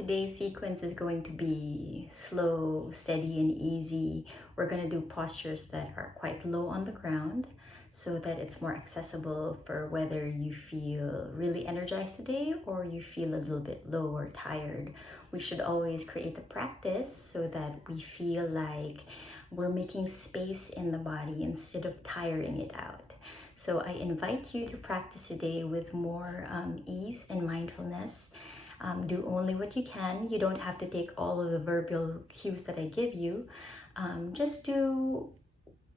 Today's sequence is going to be slow, steady, and easy. We're going to do postures that are quite low on the ground so that it's more accessible for whether you feel really energized today or you feel a little bit low or tired. We should always create a practice so that we feel like we're making space in the body instead of tiring it out. So I invite you to practice today with more ease and mindfulness. Do only what you can. You don't have to take all of the verbal cues that I give you. Just do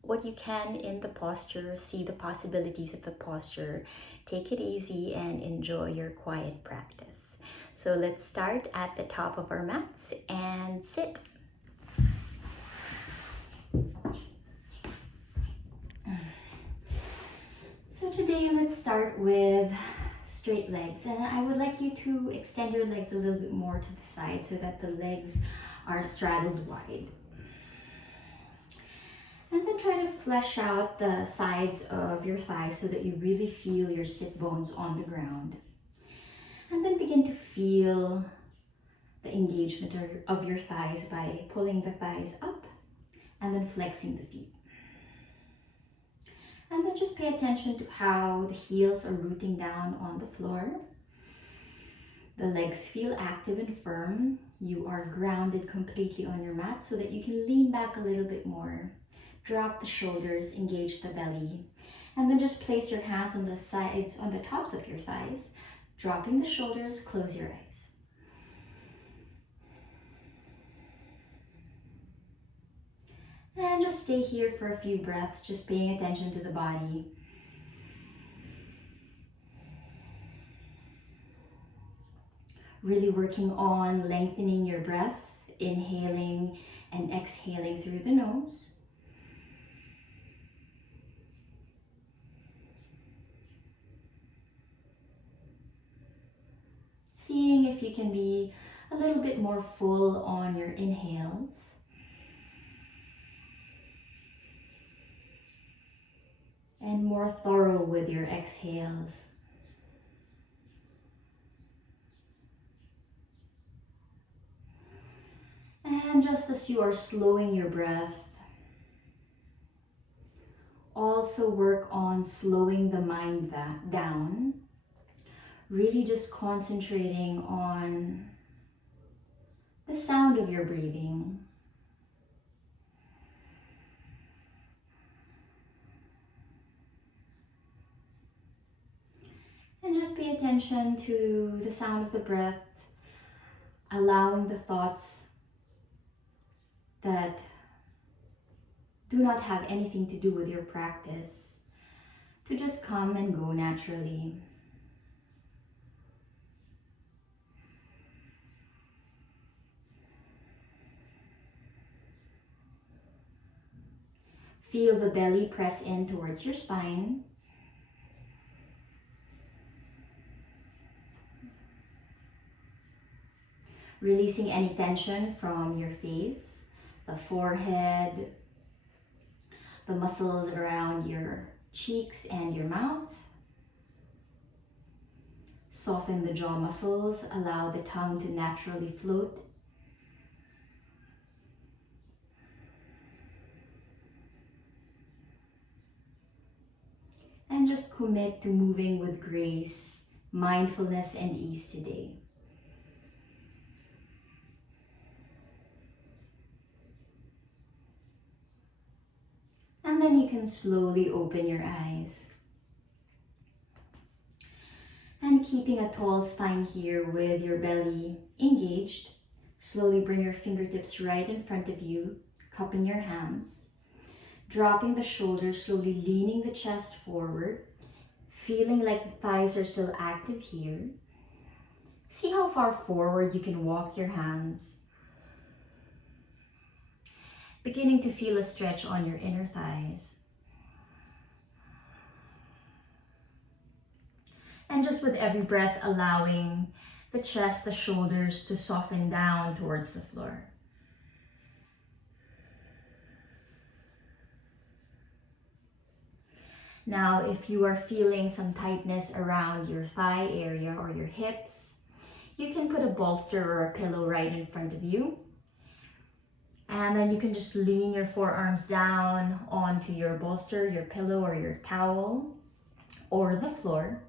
what you can in the posture, see the possibilities of the posture, take it easy and enjoy your quiet practice. So let's start at the top of our mats and sit. So today let's start with straight legs, and I would like you to extend your legs a little bit more to the side so that the legs are straddled wide. And then try to flesh out the sides of your thighs so that you really feel your sit bones on the ground. And then begin to feel the engagement of your thighs by pulling the thighs up and then flexing the feet. And then just pay attention to how the heels are rooting down on the floor. The legs feel active and firm. You are grounded completely on your mat so that you can lean back a little bit more. Drop the shoulders, engage the belly. And then just place your hands on the sides, on the tops of your thighs. Dropping the shoulders, close your eyes. And just stay here for a few breaths, just paying attention to the body. Really working on lengthening your breath, inhaling and exhaling through the nose. Seeing if you can be a little bit more full on your inhales. And more thorough with your exhales. And just as you are slowing your breath, also work on slowing the mind down. Really just concentrating on the sound of your breathing. And just pay attention to the sound of the breath, allowing the thoughts that do not have anything to do with your practice to just come and go naturally. Feel the belly press in towards your spine. Releasing any tension from your face, the forehead, the muscles around your cheeks and your mouth. Soften the jaw muscles, allow the tongue to naturally float. And just commit to moving with grace, mindfulness, and ease today. And then you can slowly open your eyes. And keeping a tall spine here with your belly engaged, slowly bring your fingertips right in front of you, cupping your hands. Dropping the shoulders, slowly leaning the chest forward, feeling like the thighs are still active here. See how far forward you can walk your hands. Beginning to feel a stretch on your inner thighs. And just with every breath, allowing the chest, the shoulders to soften down towards the floor. Now, if you are feeling some tightness around your thigh area or your hips, you can put a bolster or a pillow right in front of you. And then you can just lean your forearms down onto your bolster, your pillow, or your towel, or the floor.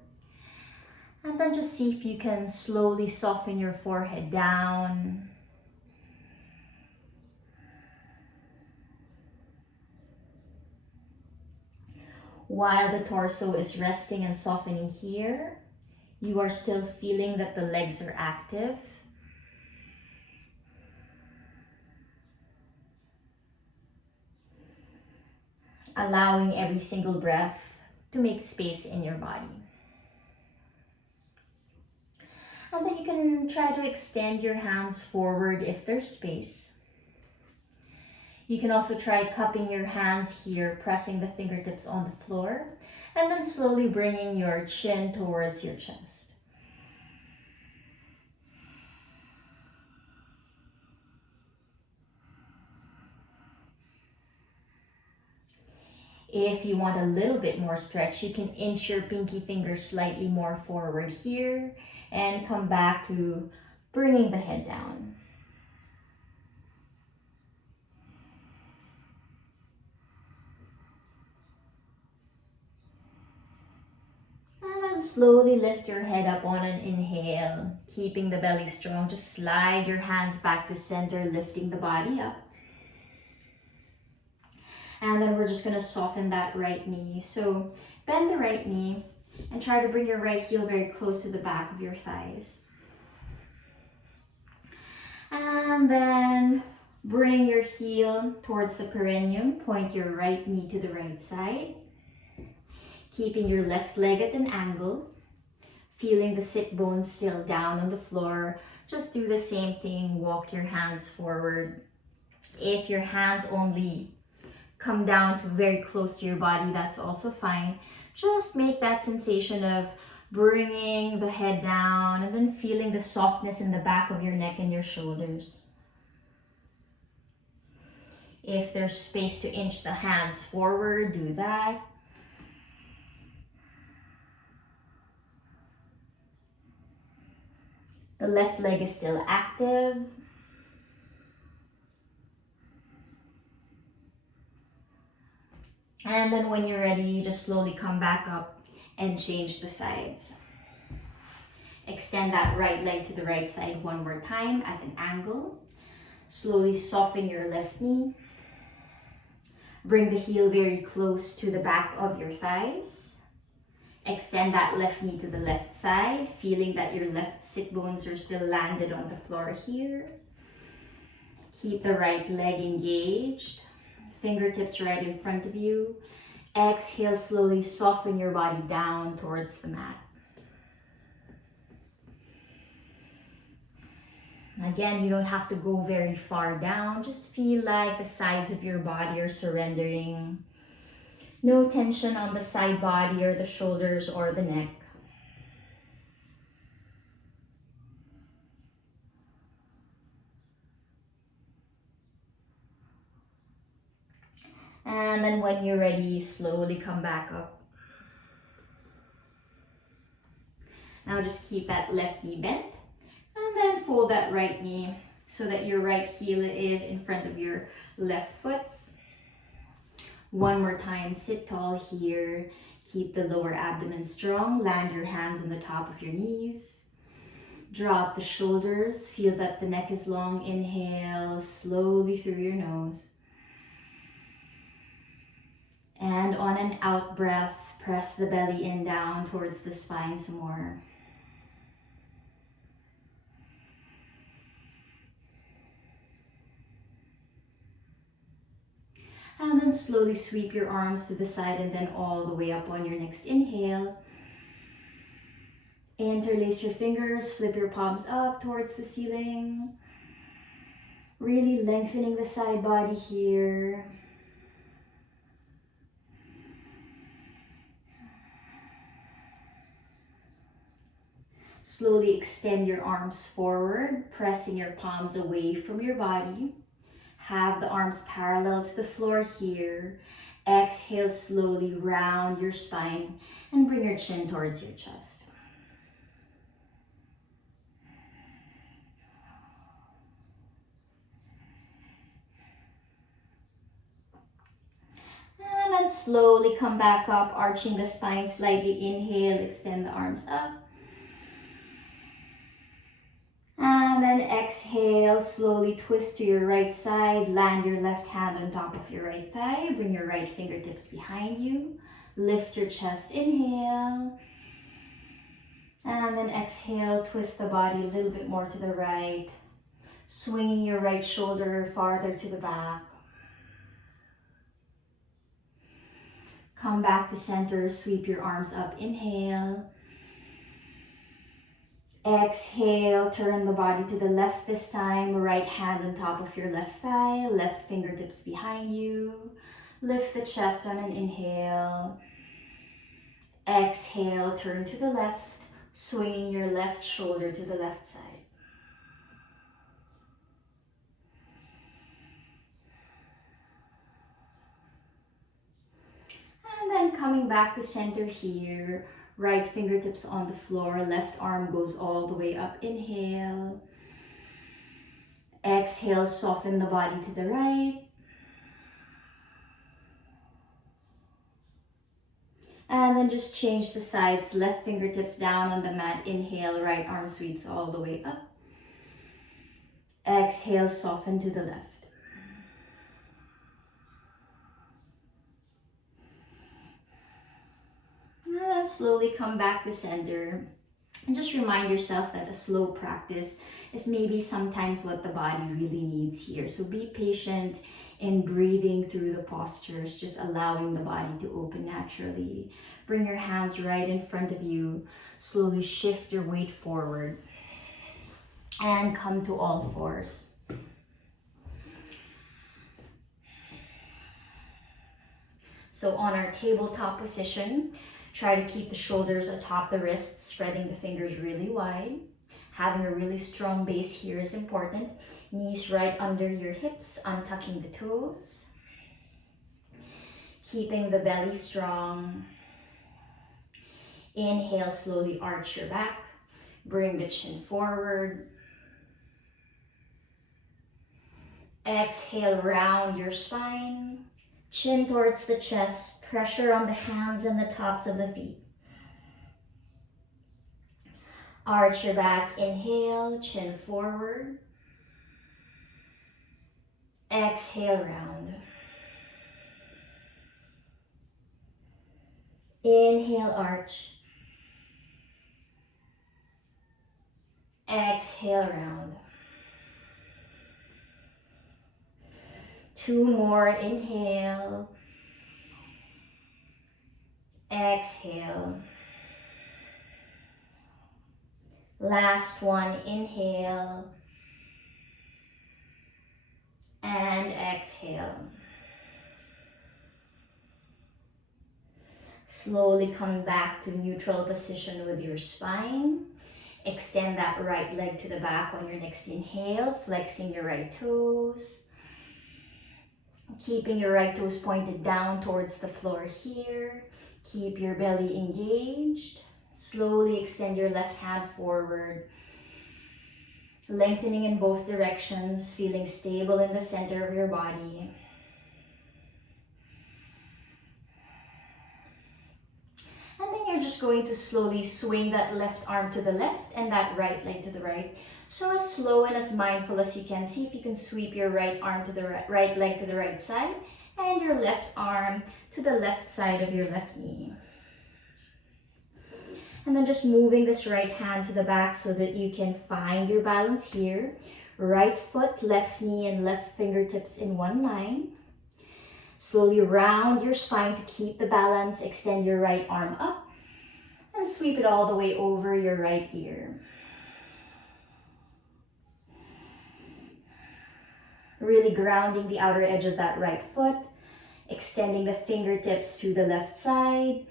And then just see if you can slowly soften your forehead down. While the torso is resting and softening here, you are still feeling that the legs are active. Allowing every single breath to make space in your body. And then you can try to extend your hands forward if there's space. You can also try cupping your hands here, pressing the fingertips on the floor, and then slowly bringing your chin towards your chest. If you want a little bit more stretch, you can inch your pinky finger slightly more forward here and come back to bringing the head down. And then slowly lift your head up on an inhale, keeping the belly strong. Just slide your hands back to center, lifting the body up. And then we're just gonna soften that right knee. So bend the right knee and try to bring your right heel very close to the back of your thighs. And then bring your heel towards the perineum. Point your right knee to the right side. Keeping your left leg at an angle. Feeling the sit bones still down on the floor. Just do the same thing. Walk your hands forward. If your hands only come down to very close to your body, that's also fine. Just make that sensation of bringing the head down and then feeling the softness in the back of your neck and your shoulders. If there's space to inch the hands forward, do that. The left leg is still active. And then when you're ready, just slowly come back up and change the sides. Extend that right leg to the right side one more time at an angle. Slowly soften your left knee. Bring the heel very close to the back of your thighs. Extend that left knee to the left side, feeling that your left sit bones are still landed on the floor here. Keep the right leg engaged. Fingertips right in front of you. Exhale, slowly soften your body down towards the mat. Again, you don't have to go very far down. Just feel like the sides of your body are surrendering. No tension on the side body or the shoulders or the neck. And then when you're ready, slowly come back up. Now just keep that left knee bent. And then fold that right knee so that your right heel is in front of your left foot. One more time, sit tall here. Keep the lower abdomen strong. Land your hands on the top of your knees. Drop the shoulders. Feel that the neck is long. Inhale slowly through your nose. And on an out breath, press the belly in down towards the spine some more. And then slowly sweep your arms to the side and then all the way up on your next inhale. Interlace your fingers, flip your palms up towards the ceiling. Really lengthening the side body here. Slowly extend your arms forward, pressing your palms away from your body. Have the arms parallel to the floor here. Exhale, slowly round your spine and bring your chin towards your chest. slowly come back up, arching the spine slightly. Inhale, extend the arms up. And then exhale, slowly twist to your right side. Land your left hand on top of your right thigh. Bring your right fingertips behind you. Lift your chest, inhale. And then exhale, twist the body a little bit more to the right. Swinging your right shoulder farther to the back. Come back to center, sweep your arms up, inhale. Exhale, turn the body to the left this time. Right hand on top of your left thigh, left fingertips behind you. Lift the chest on an inhale. Exhale, turn to the left, swinging your left shoulder to the left side. And then coming back to center here, right fingertips on the floor, left arm goes all the way up, inhale. Exhale, soften the body to the right. And then just change the sides, left fingertips down on the mat, inhale, right arm sweeps all the way up. Exhale, soften to the left. And then slowly come back to center. And just remind yourself that a slow practice is maybe sometimes what the body really needs here. So be patient in breathing through the postures, just allowing the body to open naturally. Bring your hands right in front of you. Slowly shift your weight forward and come to all fours. So on our tabletop position, try to keep the shoulders atop the wrists, spreading the fingers really wide. Having a really strong base here is important. Knees right under your hips, untucking the toes. Keeping the belly strong. Inhale, slowly arch your back. Bring the chin forward. Exhale, round your spine. Chin towards the chest, pressure on the hands and the tops of the feet. Arch your back, inhale, chin forward. Exhale, round. Inhale, arch. Exhale, round. 2 more, inhale. Exhale. Last one, inhale. And exhale. Slowly come back to neutral position with your spine. Extend that right leg to the back on your next inhale, flexing your right toes. Keeping your right toes pointed down towards the floor here. Keep your belly engaged. Slowly extend your left hand forward. Lengthening in both directions, feeling stable in the center of your body. And then you're just going to slowly swing that left arm to the left and that right leg to the right. So as slow and as mindful as you can. See if you can sweep your right arm to the right leg to the right side and your left arm to the left side of your left knee. And then just moving this right hand to the back so that you can find your balance here. Right foot, left knee, and left fingertips in one line. Slowly round your spine to keep the balance. Extend your right arm up and sweep it all the way over your right ear. Really grounding the outer edge of that right foot. Extending the fingertips to the left side.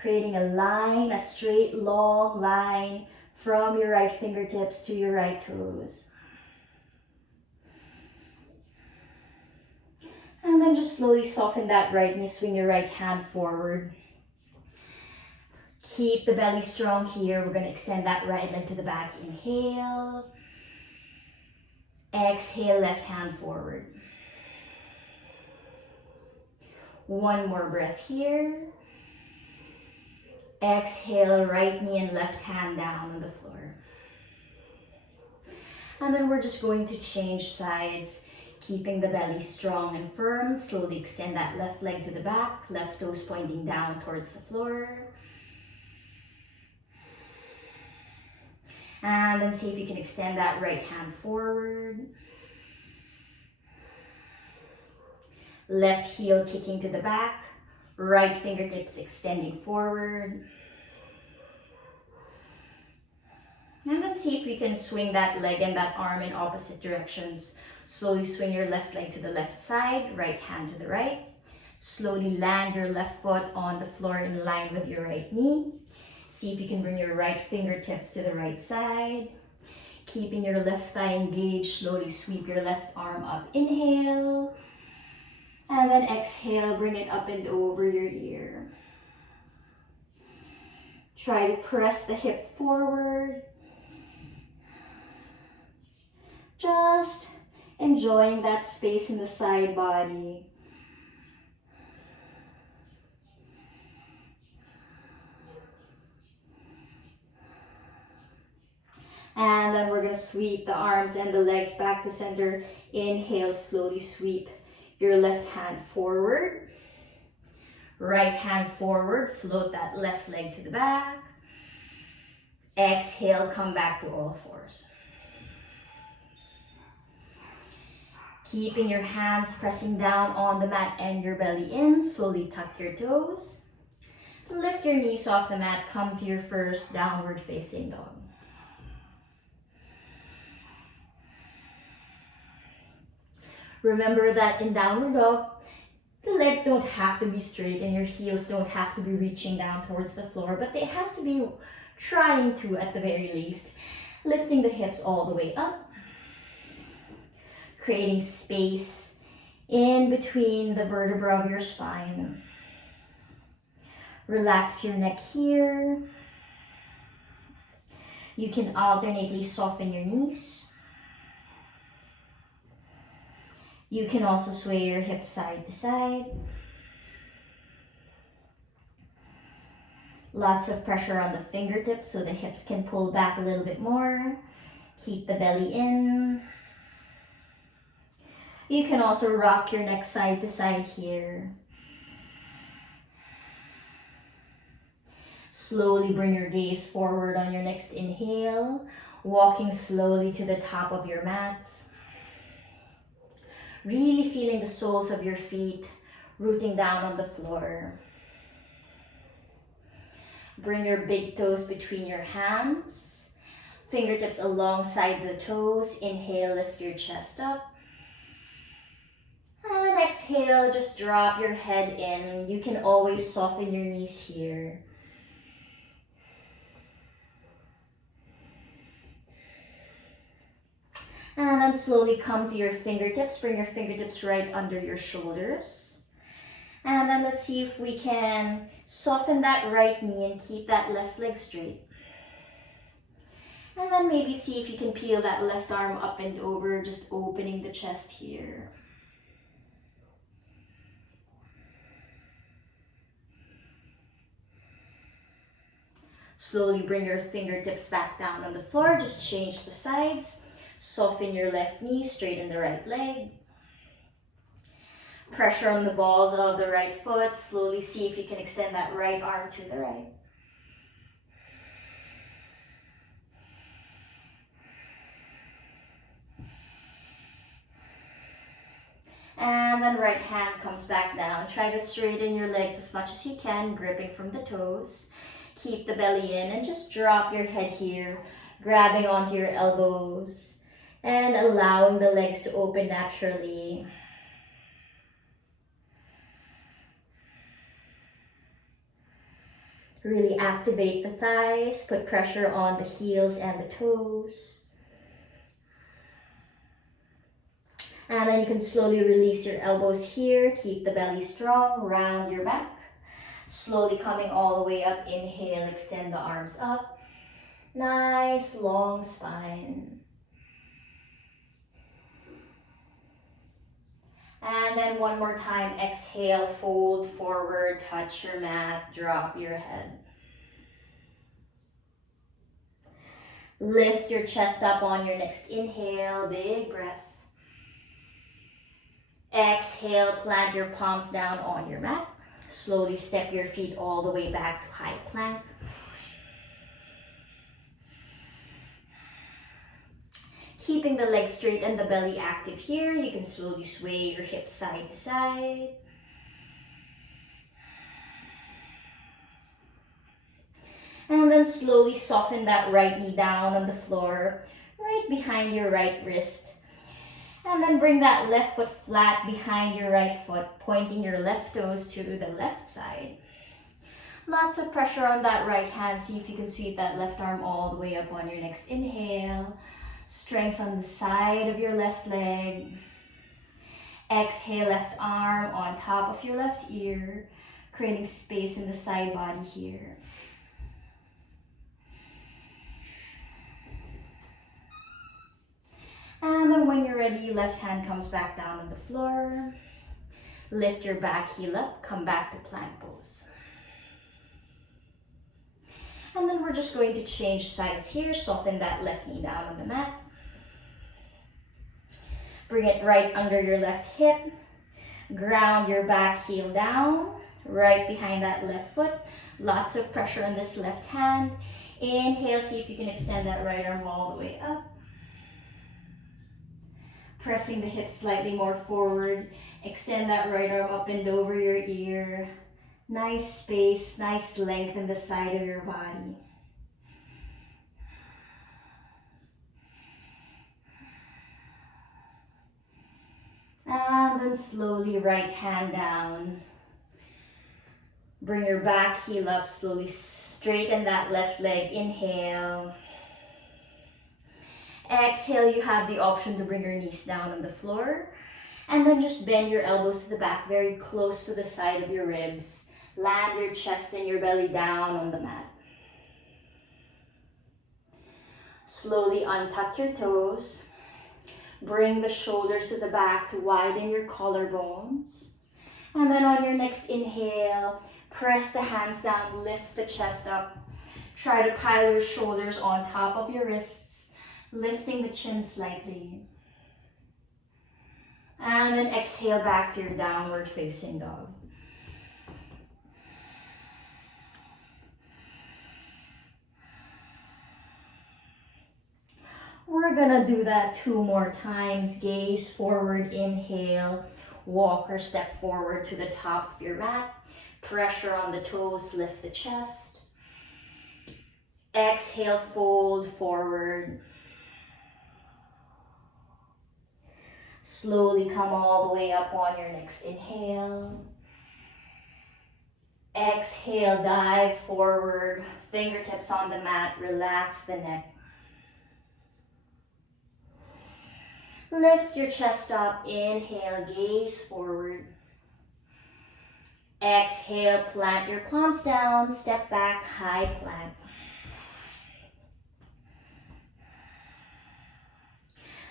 Creating a line, a straight, long line from your right fingertips to your right toes. And then just slowly soften that right knee, swing your right hand forward. Keep the belly strong here. We're going to extend that right leg to the back. Inhale. Exhale, left hand forward. One more breath here. Exhale, right knee and left hand down on the floor. And then we're just going to change sides, keeping the belly strong and firm. Slowly extend that left leg to the back, left toes pointing down towards the floor. And then see if you can extend that right hand forward. Left heel kicking to the back, right fingertips extending forward. And then see if you can swing that leg and that arm in opposite directions. Slowly swing your left leg to the left side, right hand to the right. Slowly land your left foot on the floor in line with your right knee. See if you can bring your right fingertips to the right side. Keeping your left thigh engaged, slowly sweep your left arm up. Inhale. And then exhale, bring it up and over your ear. Try to press the hip forward. Just enjoying that space in the side body. And then we're going to sweep the arms and the legs back to center. Inhale, slowly sweep your left hand forward. Right hand forward, float that left leg to the back. Exhale, come back to all fours. Keeping your hands pressing down on the mat and your belly in. Slowly tuck your toes. Lift your knees off the mat. Come to your first downward facing dog. Remember that in downward dog, the legs don't have to be straight and your heels don't have to be reaching down towards the floor, but it has to be trying to, at the very least, lifting the hips all the way up, creating space in between the vertebra of your spine. Relax your neck here. You can alternately soften your knees. You can also sway your hips side to side. Lots of pressure on the fingertips so the hips can pull back a little bit more. Keep the belly in. You can also rock your neck side to side here. Slowly bring your gaze forward on your next inhale, walking slowly to the top of your mats. Really feeling the soles of your feet rooting down on the floor. Bring your big toes between your hands. Fingertips alongside the toes. Inhale, lift your chest up. And exhale, just drop your head in. You can always soften your knees here. And then slowly come to your fingertips. Bring your fingertips right under your shoulders. And then let's see if we can soften that right knee and keep that left leg straight. And then maybe see if you can peel that left arm up and over, just opening the chest here. Slowly bring your fingertips back down on the floor. Just change the sides. Soften your left knee, straighten the right leg. Pressure on the balls of the right foot. Slowly see if you can extend that right arm to the right. And then right hand comes back down. Try to straighten your legs as much as you can, gripping from the toes. Keep the belly in and just drop your head here, grabbing onto your elbows and allowing the legs to open naturally. Really activate the thighs, put pressure on the heels and the toes. And then you can slowly release your elbows here, keep the belly strong, round your back. Slowly coming all the way up, inhale, extend the arms up. Nice long spine. And And then one more time, exhale, fold forward, touch your mat, drop your head. Lift your chest up on your next inhale, big breath. Exhale, plant your palms down on your mat. Slowly step your feet all the way back to high plank. Keeping the legs straight and the belly active here, you can slowly sway your hips side to side. And then slowly soften that right knee down on the floor, right behind your right wrist. And then bring that left foot flat behind your right foot, pointing your left toes to the left side. Lots of pressure on that right hand. See if you can sweep that left arm all the way up on your next inhale. Strength on the side of your left leg. Exhale, left arm on top of your left ear, creating space in the side body here. And then when you're ready, left hand comes back down on the floor. Lift your back heel up, come back to plank pose. And then we're just going to change sides here. Soften that left knee down on the mat. Bring it right under your left hip. Ground your back heel down, right behind that left foot. Lots of pressure on this left hand. Inhale, see if you can extend that right arm all the way up. Pressing the hips slightly more forward. Extend that right arm up and over your ear. Nice space, nice length in the side of your body. And then slowly right hand down. Bring your back heel up, slowly straighten that left leg. Inhale. Exhale, you have the option to bring your knees down on the floor. And then just bend your elbows to the back, very close to the side of your ribs. Land your chest and your belly down on the mat. Slowly untuck your toes. Bring the shoulders to the back to widen your collarbones. And then on your next inhale, press the hands down, lift the chest up. Try to pile your shoulders on top of your wrists, lifting the chin slightly. And then exhale back to your downward facing dog. We're gonna do that 2 more times. Gaze forward, inhale. Walk or step forward to the top of your mat. Pressure on the toes, lift the chest. Exhale, fold forward. Slowly come all the way up on your next inhale. Exhale, dive forward. Fingertips on the mat, relax the neck. Lift your chest up, inhale, gaze forward. Exhale, plant your palms down, step back, high plank.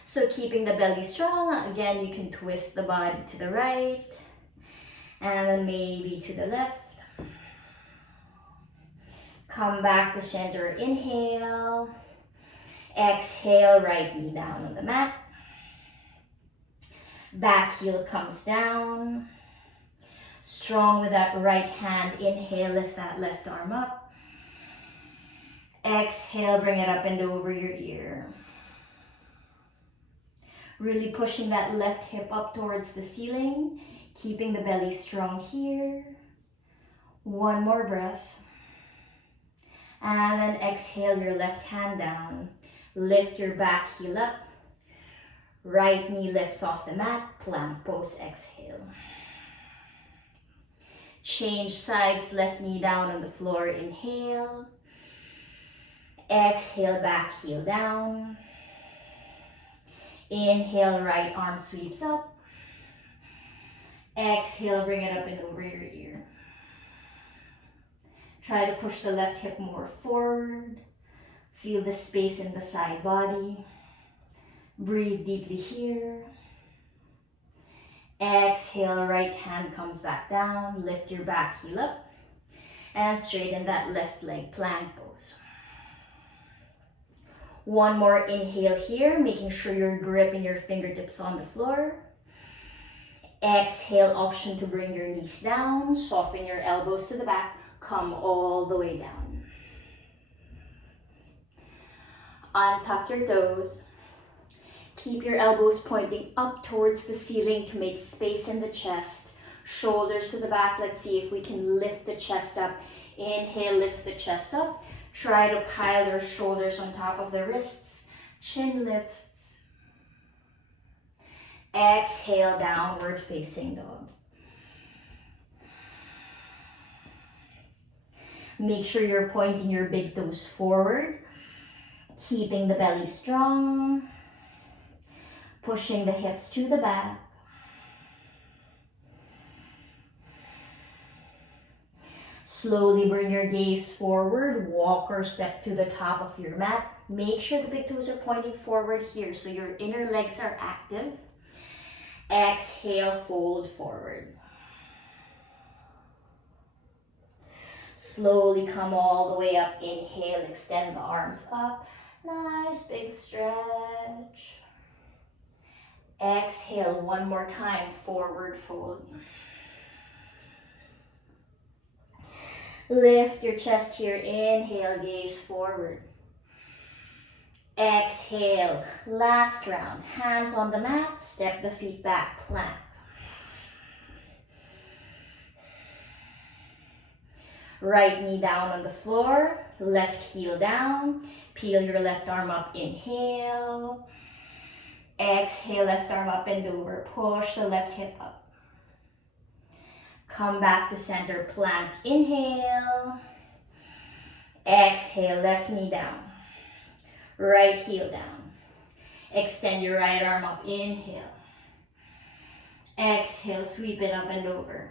So keeping the belly strong, again, you can twist the body to the right, and then maybe to the left. Come back to center, inhale. Exhale, right knee down on the mat. Back heel comes down. Strong with that right hand. Inhale, lift that left arm up. Exhale, bring it up and over your ear. Really pushing that left hip up towards the ceiling. Keeping the belly strong here. One more breath. And then exhale your left hand down. Lift your back heel up. Right knee lifts off the mat, plank pose, exhale. Change sides, left knee down on the floor, inhale. Exhale, back heel down. Inhale, right arm sweeps up. Exhale, bring it up and over your ear. Try to push the left hip more forward. Feel the space in the side body. Breathe deeply here. Exhale, right hand comes back down, lift your back heel up, and straighten that left leg, plank pose. One more inhale here, making sure you're gripping your fingertips on the floor. Exhale, option to bring your knees down, soften your elbows to the back, come all the way down. Untuck your toes. Keep your elbows pointing up towards the ceiling to make space in the chest. Shoulders to the back. Let's see if we can lift the chest up. Inhale, lift the chest up. Try to pile your shoulders on top of the wrists. Chin lifts. Exhale, downward facing dog. Make sure you're pointing your big toes forward. Keeping the belly strong. Pushing the hips to the back. Slowly bring your gaze forward. Walk or step to the top of your mat. Make sure the big toes are pointing forward here so your inner legs are active. Exhale, fold forward. Slowly come all the way up. Inhale, extend the arms up. Nice big stretch. Exhale, one more time, forward fold. Lift your chest here, inhale, gaze forward. Exhale, last round, hands on the mat, step the feet back, plank. Right knee down on the floor, left heel down, peel your left arm up, inhale. Exhale, left arm up and over, push the left hip up. Come back to center, plank, inhale. Exhale, left knee down. Right heel down. Extend your right arm up, inhale. Exhale, sweep it up and over.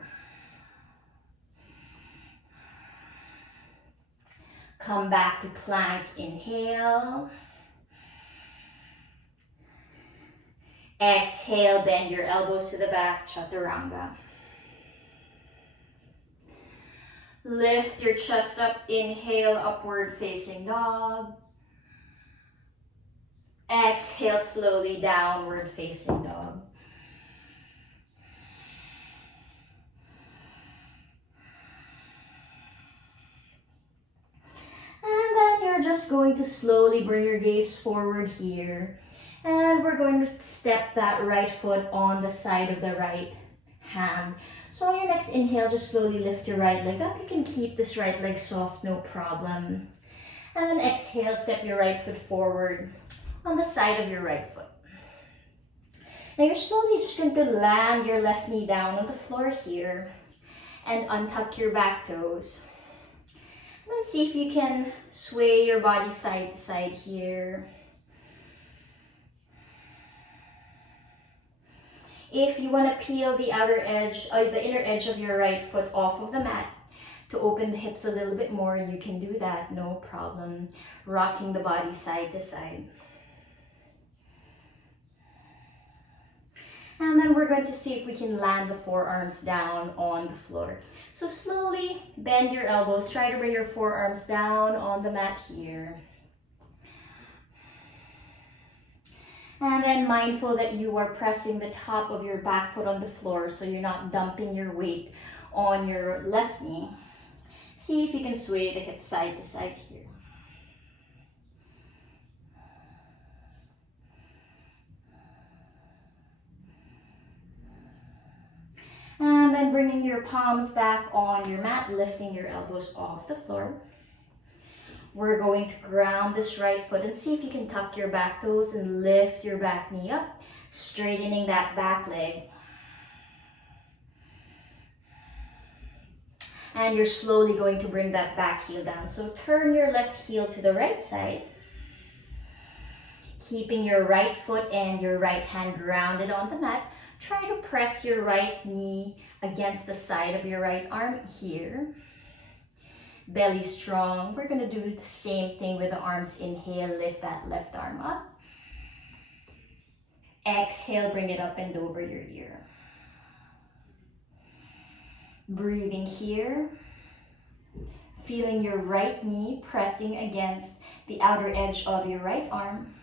Come back to plank, inhale. Exhale, bend your elbows to the back, chaturanga. Lift your chest up, inhale, upward facing dog. Exhale, slowly downward facing dog. And then you're just going to slowly bring your gaze forward here. And we're going to step that right foot on the side of the right hand. So on your next inhale, just slowly lift your right leg up. You can keep this right leg soft, no problem. And then exhale, step your right foot forward on the side of your right foot. Now you're slowly just going to land your left knee down on the floor here and untuck your back toes. And then see if you can sway your body side to side here. If you want to peel the outer edge, the inner edge of your right foot off of the mat to open the hips a little bit more, you can do that, no problem. Rocking the body side to side. And then we're going to see if we can land the forearms down on the floor. So slowly bend your elbows. Try to bring your forearms down on the mat here. And then mindful that you are pressing the top of your back foot on the floor so you're not dumping your weight on your left knee. See if you can sway the hips side to side here. And then bringing your palms back on your mat, lifting your elbows off the floor. We're going to ground this right foot and see if you can tuck your back toes and lift your back knee up, straightening that back leg. And you're slowly going to bring that back heel down. So turn your left heel to the right side, keeping your right foot and your right hand grounded on the mat. Try to press your right knee against the side of your right arm here. Belly strong. We're going to do the same thing with the arms. Inhale, lift that left arm up. Exhale, bring it up and over your ear. Breathing here. Feeling your right knee pressing against the outer edge of your right arm.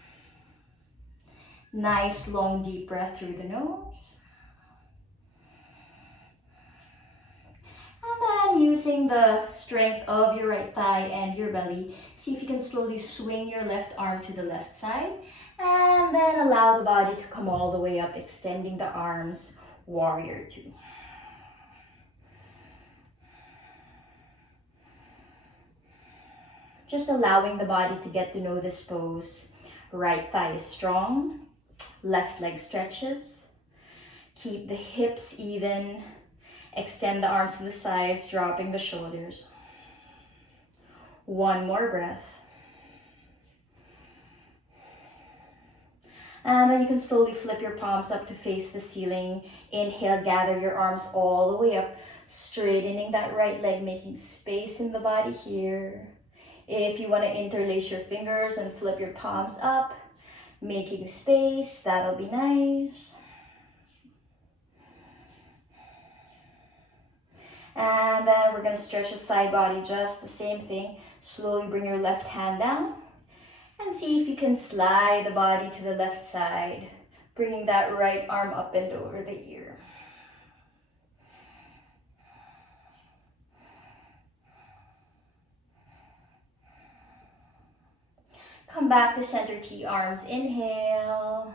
Nice long deep breath through the nose. And then using the strength of your right thigh and your belly, see if you can slowly swing your left arm to the left side. And then allow the body to come all the way up, extending the arms, warrior two. Just allowing the body to get to know this pose. Right thigh is strong, left leg stretches. Keep the hips even. Extend the arms to the sides, dropping the shoulders. One more breath. And then you can slowly flip your palms up to face the ceiling. Inhale, gather your arms all the way up, straightening that right leg, making space in the body here. If you want to interlace your fingers and flip your palms up, making space, that'll be nice. And then we're going to stretch the side body, just the same thing. Slowly bring your left hand down and see if you can slide the body to the left side, bringing that right arm up and over the ear. Come back to center T arms, inhale.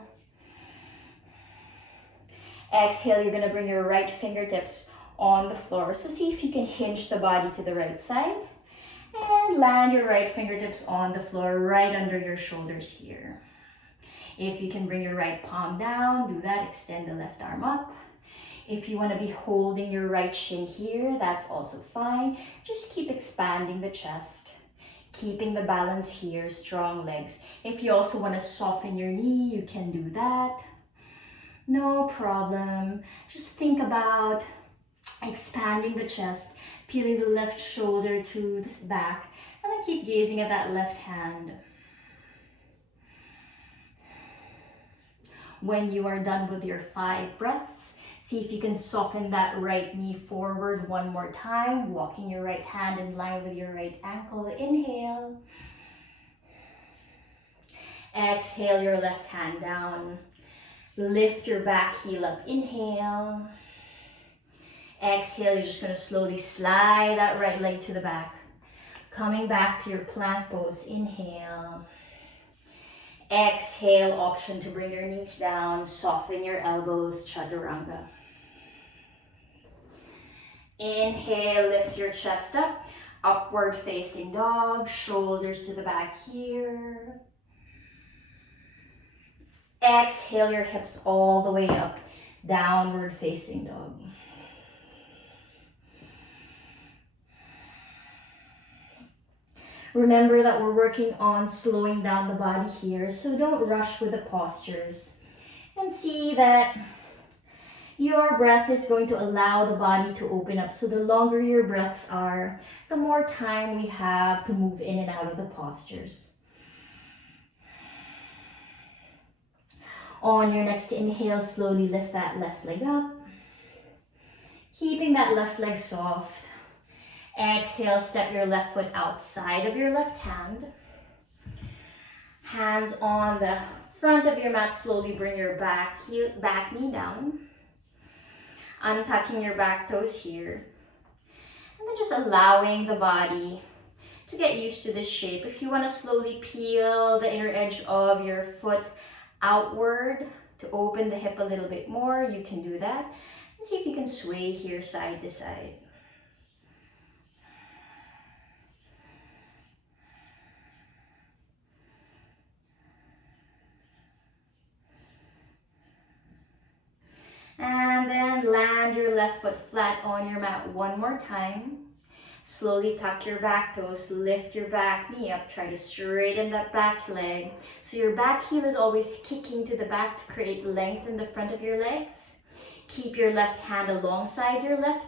Exhale, you're going to bring your right fingertips on the floor. So see if you can hinge the body to the right side and land your right fingertips on the floor right under your shoulders here. If you can bring your right palm down, do that, extend the left arm up. If you want to be holding your right shin here, that's also fine. Just keep expanding the chest. Keeping the balance here, strong legs. If you also want to soften your knee, you can do that. No problem. Just think about expanding the chest, peeling the left shoulder to the back, and then keep gazing at that left hand. When you are done with your 5 breaths, see if you can soften that right knee forward one more time, walking your right hand in line with your right ankle. Inhale. Exhale your left hand down. Lift your back heel up. Inhale. Exhale, you're just going to slowly slide that right leg to the back. Coming back to your plank pose. Inhale. Exhale, option to bring your knees down, soften your elbows, chaturanga. Inhale, lift your chest up, upward facing dog, shoulders to the back here. Exhale your hips all the way up, downward facing dog. Remember that we're working on slowing down the body here, so don't rush with the postures. And see that your breath is going to allow the body to open up. So the longer your breaths are, the more time we have to move in and out of the postures. On your next inhale, slowly lift that left leg up. Keeping that left leg soft. Exhale, step your left foot outside of your left hand. Hands on the front of your mat, slowly bring your back knee down. Untucking your back toes here. And then just allowing the body to get used to this shape. If you want to slowly peel the inner edge of your foot outward to open the hip a little bit more, you can do that. And see if you can sway here side to side. And then land your left foot flat on your mat one more time. Slowly tuck your back toes, lift your back knee up, try to straighten that back leg. So your back heel is always kicking to the back to create length in the front of your legs. Keep your left hand alongside your left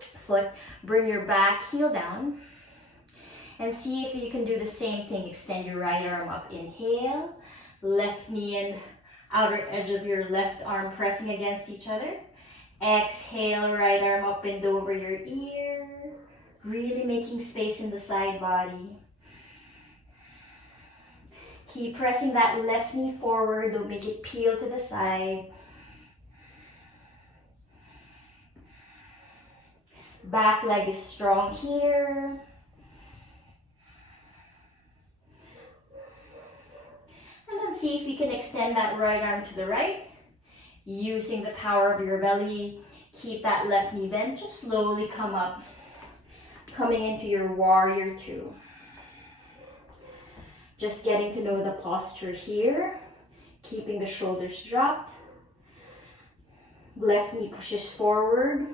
foot, bring your back heel down. And see if you can do the same thing, extend your right arm up, inhale, left knee and outer edge of your left arm pressing against each other. Exhale, right arm up and over your ear. Really making space in the side body. Keep pressing that left knee forward. Don't make it peel to the side. Back leg is strong here. And then see if you can extend that right arm to the right. Using the power of your belly. Keep that left knee bent. Just slowly come up. Coming into your warrior two. Just getting to know the posture here. Keeping the shoulders dropped. Left knee pushes forward.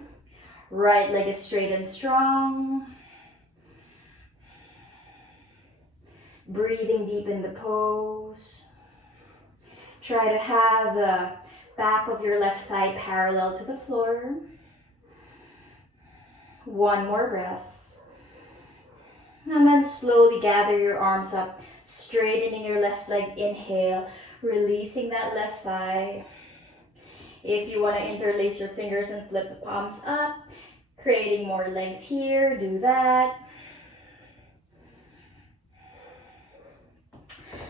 Right leg is straight and strong. Breathing deep in the pose. Try to have the back of your left thigh parallel to the floor. One more breath. And then slowly gather your arms up, straightening your left leg. Inhale, releasing that left thigh. If you want to interlace your fingers and flip the palms up, creating more length here, do that.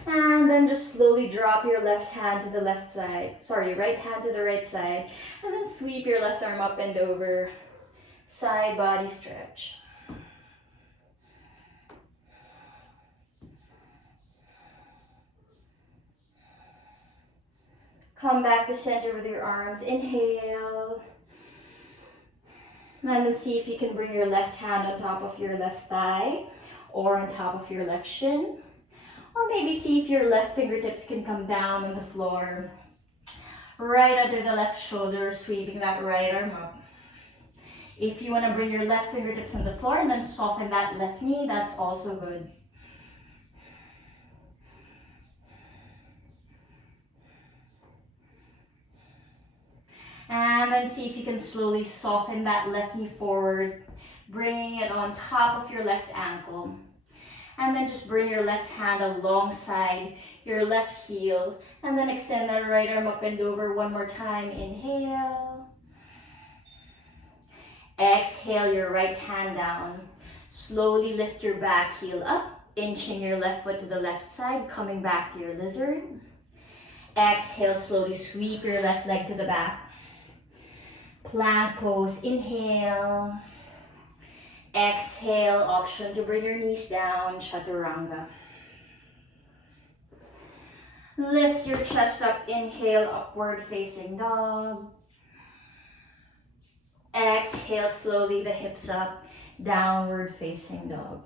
And then just slowly drop your left hand to the left side. Sorry, right hand to the right side. And then sweep your left arm up and over. Side body stretch. Come back to center with your arms. Inhale. And then see if you can bring your left hand on top of your left thigh or on top of your left shin. Or maybe see if your left fingertips can come down on the floor. Right under the left shoulder, sweeping that right arm up. If you want to bring your left fingertips on the floor and then soften that left knee, that's also good. And then see if you can slowly soften that left knee forward, bringing it on top of your left ankle. And then just bring your left hand alongside your left heel. And then extend that right arm up and over one more time. Inhale. Exhale your right hand down. Slowly lift your back heel up, inching your left foot to the left side, coming back to your lizard. Exhale, slowly sweep your left leg to the back. Plank pose, inhale. Exhale, option to bring your knees down, chaturanga. Lift your chest up, inhale, upward facing dog. Exhale, slowly the hips up, downward facing dog.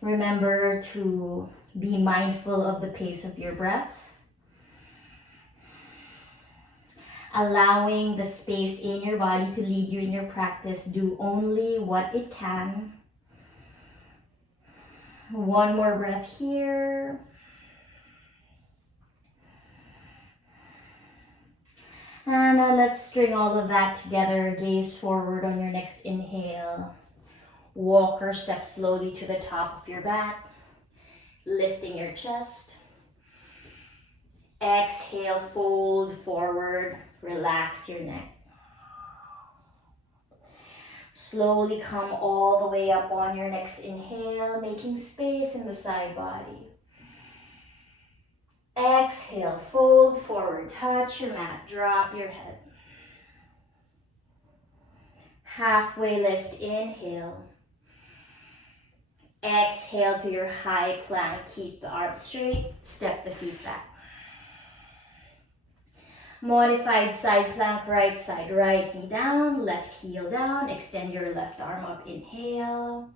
Remember to be mindful of the pace of your breath. Allowing the space in your body to lead you in your practice. Do only what it can. One more breath here. And then let's string all of that together. Gaze forward on your next inhale. Walk or step slowly to the top of your back, lifting your chest. Exhale, fold forward, relax your neck. Slowly come all the way up on your next inhale, making space in the side body. Exhale, fold forward, touch your mat, drop your head. Halfway lift, inhale. Exhale to your high plank, keep the arms straight, step the feet back. Modified side plank, right side, right knee down, left heel down, extend your left arm up, inhale.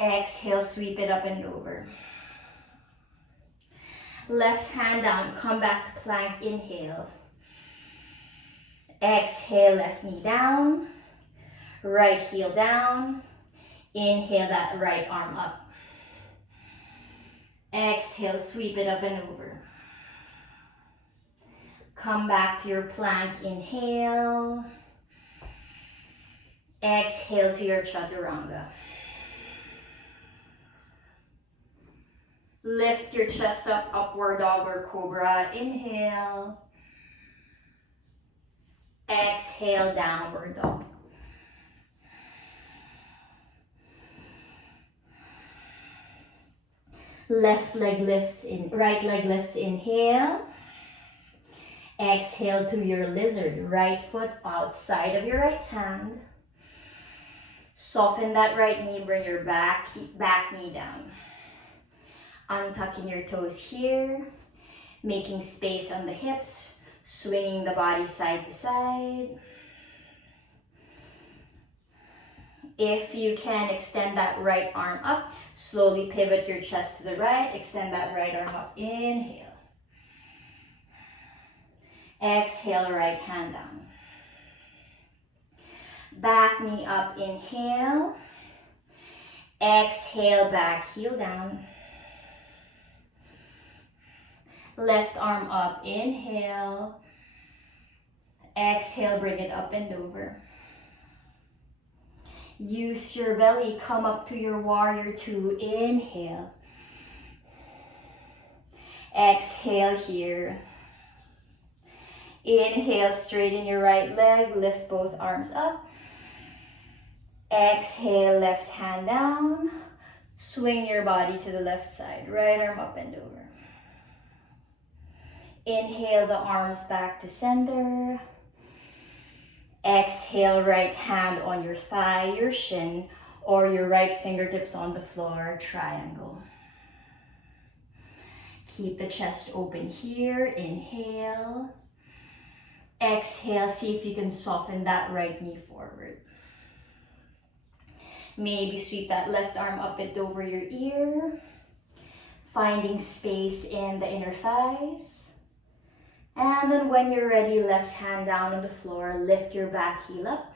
Exhale, sweep it up and over. Left hand down, come back to plank, inhale. Exhale, left knee down, right heel down. Inhale that right arm up. Exhale, sweep it up and over. Come back to your plank, inhale. Exhale to your chaturanga. Lift your chest up, upward dog or cobra. Inhale. Exhale, downward dog. Left leg lifts in, right leg lifts, inhale. Exhale to your lizard, right foot outside of your right hand. Soften that right knee, bring your back knee down. Untucking your toes here, making space on the hips, swinging the body side to side. If you can, extend that right arm up, slowly pivot your chest to the right, extend that right arm up, inhale. Exhale, right hand down. Back knee up, inhale. Exhale, back heel down. Left arm up, inhale. Exhale, bring it up and over. Use your belly, come up to your warrior two, inhale. Exhale here. Inhale, straighten your right leg, lift both arms up. Exhale, left hand down. Swing your body to the left side, right arm up and over. Inhale the arms back to center. Exhale, right hand on your thigh, your shin, or your right fingertips on the floor, triangle. Keep the chest open here, inhale. Exhale, see if you can soften that right knee forward. Maybe sweep that left arm up and over your ear, finding space in the inner thighs. And then when you're ready, left hand down on the floor, lift your back heel up.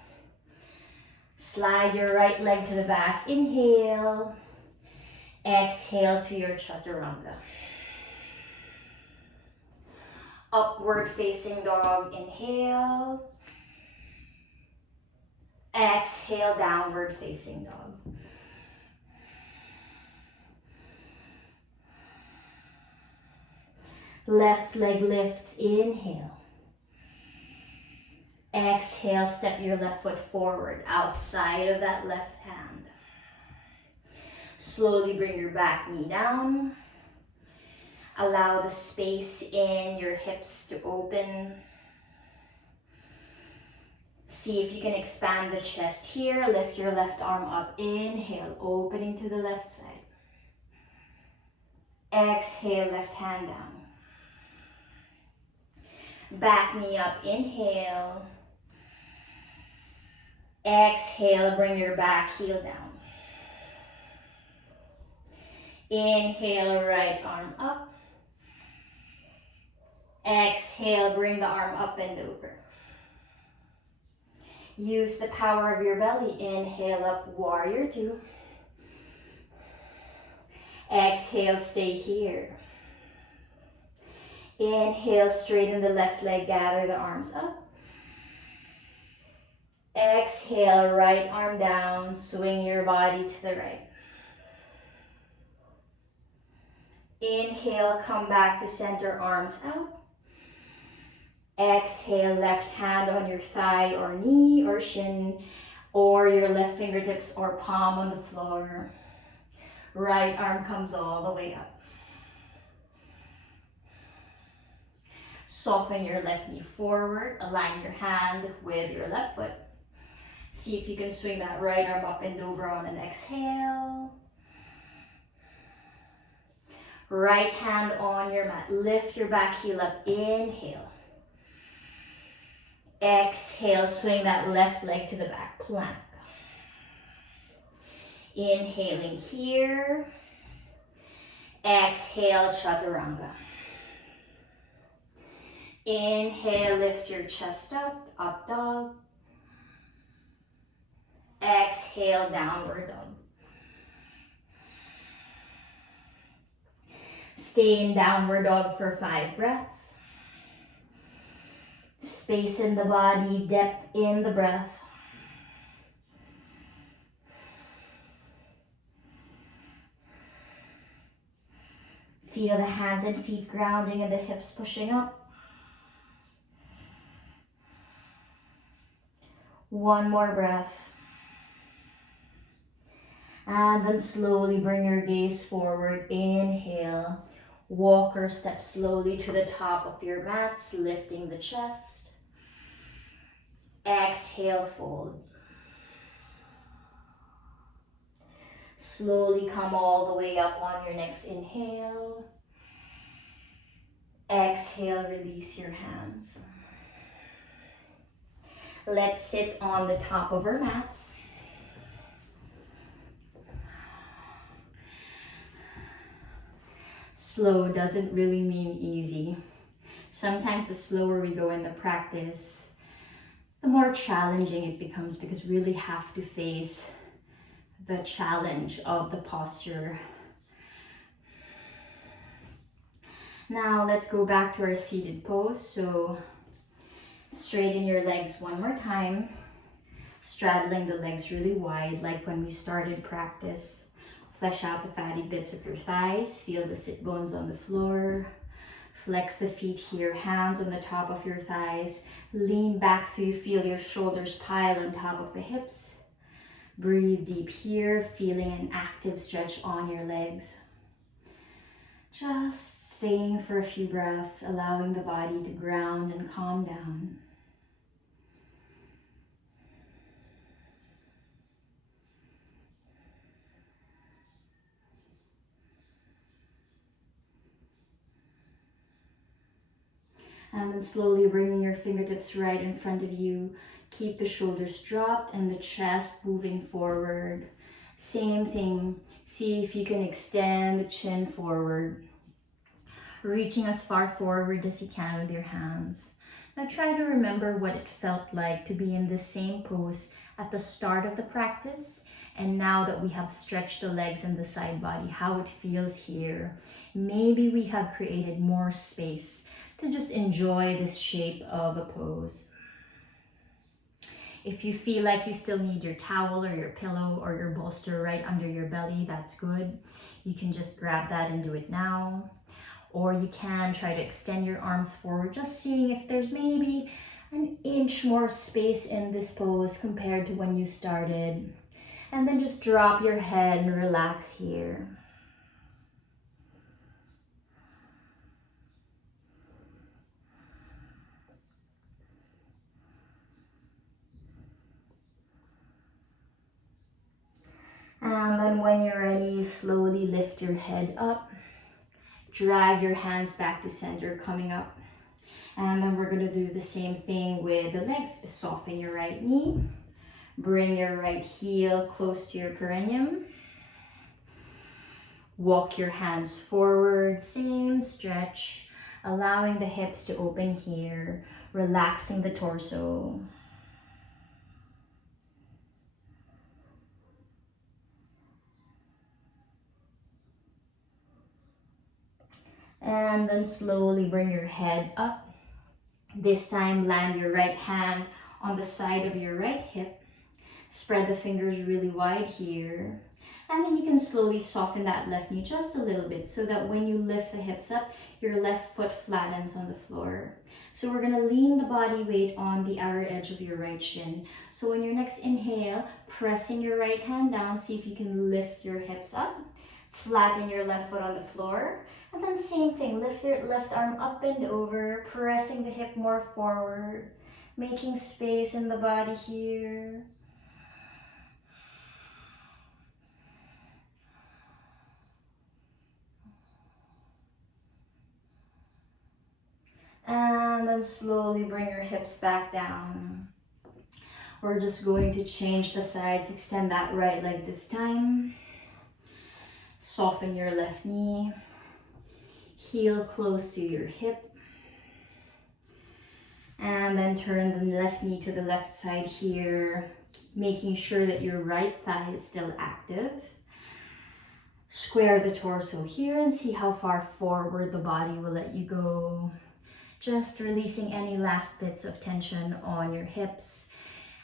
Slide your right leg to the back, inhale. Exhale to your chaturanga. Upward facing dog, inhale. Exhale, downward facing dog. Left leg lifts, inhale. Exhale, step your left foot forward, outside of that left hand. Slowly bring your back knee down. Allow the space in your hips to open. See if you can expand the chest here. Lift your left arm up. Inhale, opening to the left side. Exhale, left hand down. Back knee up, inhale. Exhale, bring your back heel down. Inhale, right arm up. Exhale, bring the arm up and over. Use the power of your belly. Inhale up, warrior two. Exhale, stay here. Inhale, straighten the left leg, gather the arms up. Exhale, right arm down, swing your body to the right. Inhale, come back to center, arms out. Exhale, left hand on your thigh or knee or shin, or your left fingertips or palm on the floor. Right arm comes all the way up. Soften your left knee forward, align your hand with your left foot. See if you can swing that right arm up and over on an exhale. Right hand on your mat, lift your back heel up, inhale. Exhale, swing that left leg to the back, plank. Inhaling here. Exhale, chaturanga. Inhale, lift your chest up, up dog. Exhale, downward dog. Stay in downward dog for 5 breaths. Space in the body, depth in the breath. Feel the hands and feet grounding and the hips pushing up. One more breath. And then slowly bring your gaze forward. Inhale. Walk or step slowly to the top of your mats, lifting the chest. Exhale, fold. Slowly come all the way up on your next inhale. Exhale, release your hands. Let's sit on the top of our mats. Slow doesn't really mean easy. Sometimes the slower we go in the practice, the more challenging it becomes because we really have to face the challenge of the posture. Now let's go back to our seated pose. So straighten your legs one more time, straddling the legs really wide like when we started practice. Flesh out the fatty bits of your thighs, feel the sit bones on the floor. Flex the feet here, hands on the top of your thighs. Lean back so you feel your shoulders pile on top of the hips. Breathe deep here, feeling an active stretch on your legs. Just staying for a few breaths, allowing the body to ground and calm down. And then slowly bringing your fingertips right in front of you. Keep the shoulders dropped and the chest moving forward. Same thing. See if you can extend the chin forward, reaching as far forward as you can with your hands. Now try to remember what it felt like to be in the same pose at the start of the practice, and now that we have stretched the legs and the side body, how it feels here. Maybe we have created more space to just enjoy this shape of a pose. If you feel like you still need your towel or your pillow or your bolster right under your belly, that's good. You can just grab that and do it now. Or you can try to extend your arms forward, just seeing if there's maybe an inch more space in this pose compared to when you started. And then just drop your head and relax here. And then when you're ready, slowly lift your head up. Drag your hands back to center, coming up. And then we're gonna do the same thing with the legs. Soften your right knee. Bring your right heel close to your perineum. Walk your hands forward, same stretch, allowing the hips to open here, relaxing the torso. And then slowly bring your head up. This time land your right hand on the side of your right hip. Spread the fingers really wide here. And then you can slowly soften that left knee just a little bit so that when you lift the hips up, your left foot flattens on the floor. So we're gonna lean the body weight on the outer edge of your right shin. So on your next inhale, pressing your right hand down, see if you can lift your hips up. Flatten your left foot on the floor. And then same thing, lift your left arm up and over, pressing the hip more forward, making space in the body here. And then slowly bring your hips back down. We're just going to change the sides, extend that right leg this time. Soften your left knee. Heel close to your hip. And then turn the left knee to the left side here, making sure that your right thigh is still active. Square the torso here and see how far forward the body will let you go. Just releasing any last bits of tension on your hips.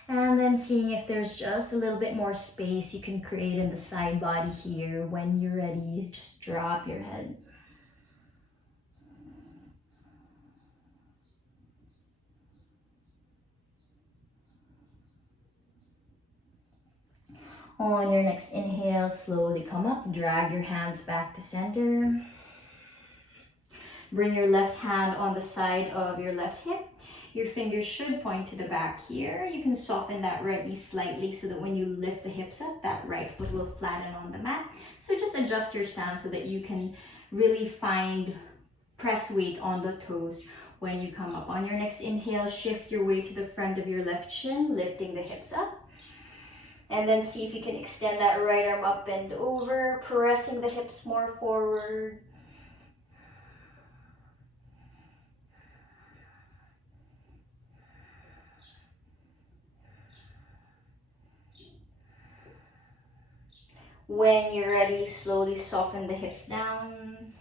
And then seeing if there's just a little bit more space you can create in the side body here. When you're ready, just drop your head. On your next inhale, slowly come up, drag your hands back to center. Bring your left hand on the side of your left hip. Your fingers should point to the back here. You can soften that right knee slightly so that when you lift the hips up, that right foot will flatten on the mat. So just adjust your stance so that you can really find press weight on the toes when you come up. On your next inhale, shift your weight to the front of your left shin, lifting the hips up. And then see if you can extend that right arm up and over, pressing the hips more forward. When you're ready, slowly soften the hips down.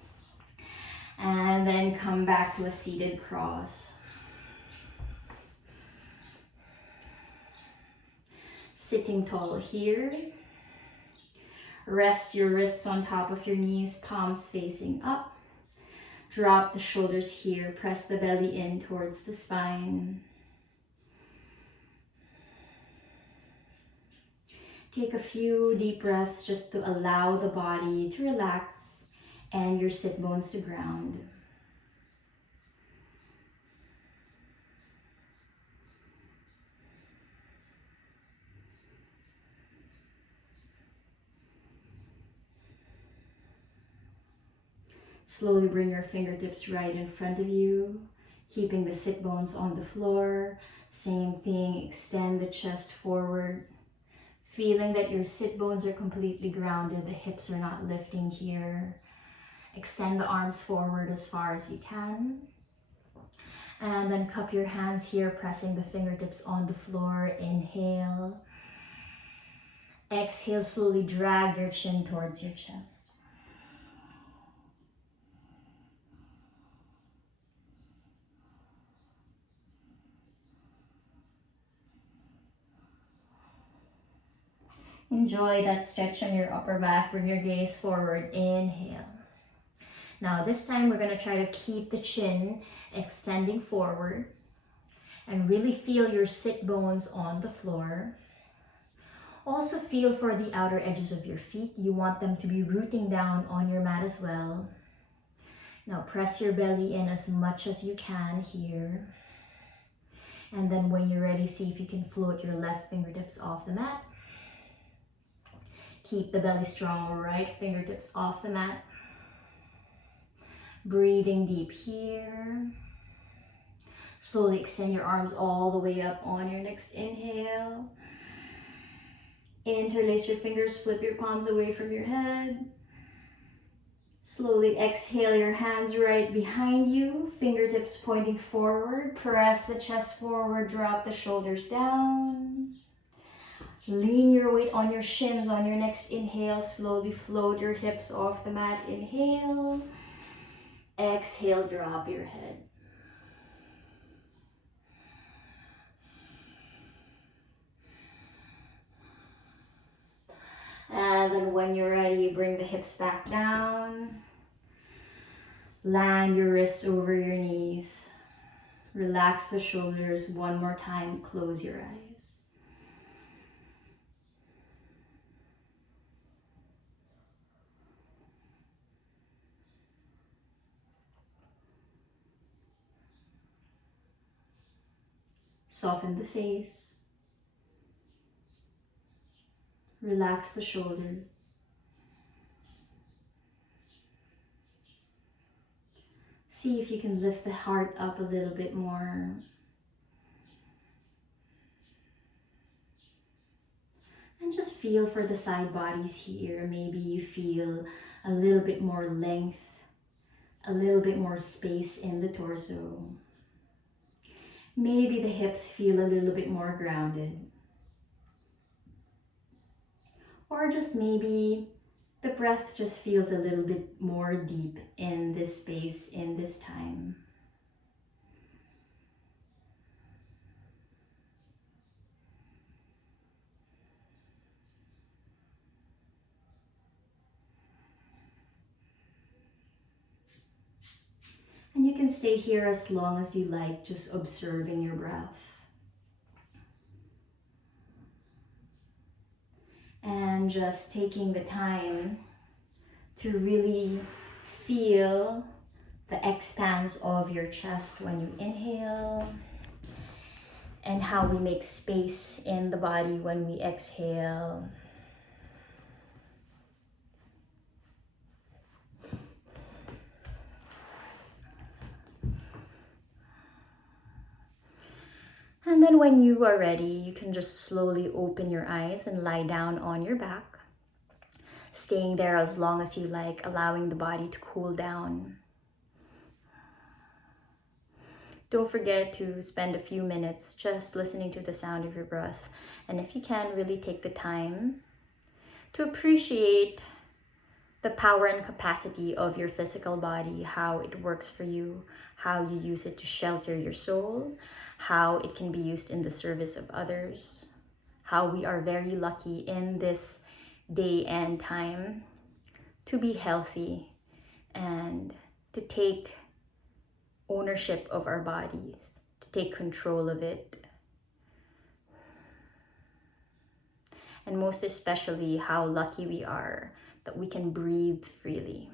And then come back to a seated cross. Sitting tall here. Rest your wrists on top of your knees, palms facing up. Drop the shoulders here, press the belly in towards the spine. Take a few deep breaths just to allow the body to relax and your sit bones to ground. Slowly bring your fingertips right in front of you, keeping the sit bones on the floor. Same thing, extend the chest forward. Feeling that your sit bones are completely grounded, the hips are not lifting here. Extend the arms forward as far as you can. And then cup your hands here, pressing the fingertips on the floor. Inhale. Exhale, slowly drag your chin towards your chest. Enjoy that stretch on your upper back. Bring your gaze forward. Inhale. Now this time we're going to try to keep the chin extending forward and really feel your sit bones on the floor. Also feel for the outer edges of your feet. You want them to be rooting down on your mat as well. Now press your belly in as much as you can here. And then when you're ready, see if you can float your left fingertips off the mat. Keep the belly strong, right fingertips off the mat. Breathing deep here. Slowly extend your arms all the way up on your next inhale. Interlace your fingers, flip your palms away from your head. Slowly exhale your hands right behind you, fingertips pointing forward. Press the chest forward, drop the shoulders down. Lean your weight on your shins on your next inhale. Slowly float your hips off the mat. Inhale. Exhale, drop your head. And then when you're ready, bring the hips back down. Land your wrists over your knees. Relax the shoulders one more time. Close your eyes. Soften the face. Relax the shoulders. See if you can lift the heart up a little bit more. And just feel for the side bodies here. Maybe you feel a little bit more length, a little bit more space in the torso. Maybe the hips feel a little bit more grounded. Or just maybe the breath just feels a little bit more deep in this space, in this time. And you can stay here as long as you like, just observing your breath. And And just taking the time to really feel the expanse of your chest when you inhale, and how we make space in the body when we exhale. And then when you are ready, you can just slowly open your eyes and lie down on your back, staying there as long as you like, allowing the body to cool down. Don't forget to spend a few minutes just listening to the sound of your breath. And if you can, really take the time to appreciate the power and capacity of your physical body, how it works for you, how you use it to shelter your soul, how it can be used in the service of others, how we are very lucky in this day and time to be healthy and to take ownership of our bodies, to take control of it. And most especially, how lucky we are that we can breathe freely.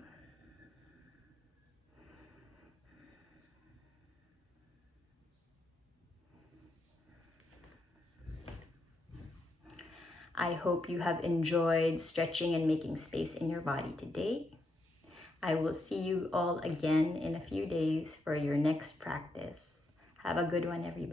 I hope you have enjoyed stretching and making space in your body today. I will see you all again in a few days for your next practice. Have a good one, everybody.